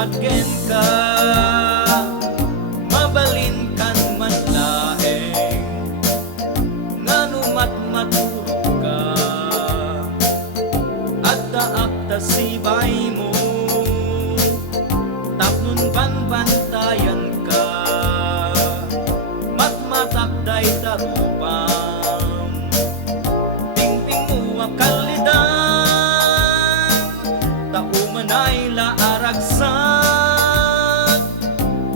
patgen ka, mabalin kan man laheng, ngano matmaturo ka, at daak ta sibay mo, tapnon banbantayan ka, matmatakday tarupam, tingting mo akalidan, taumanay laaragsak,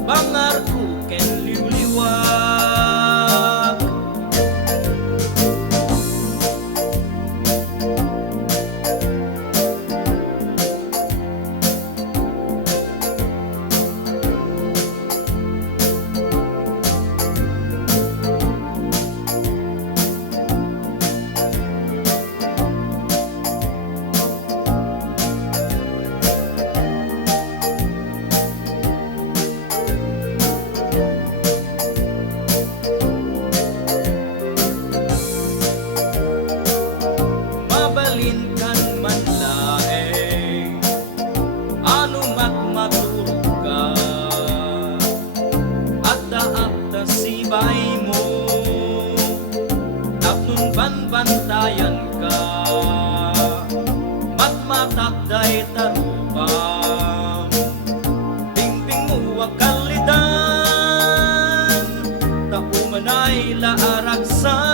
bangar ko ken liwliwag. Mabalin kan man laeng, ano matmaturo ka, at daak ta sibay mo, tapnon banbantayan ka, matmatakday tarupam, tingting mo akalidan, taumanay laaragsak,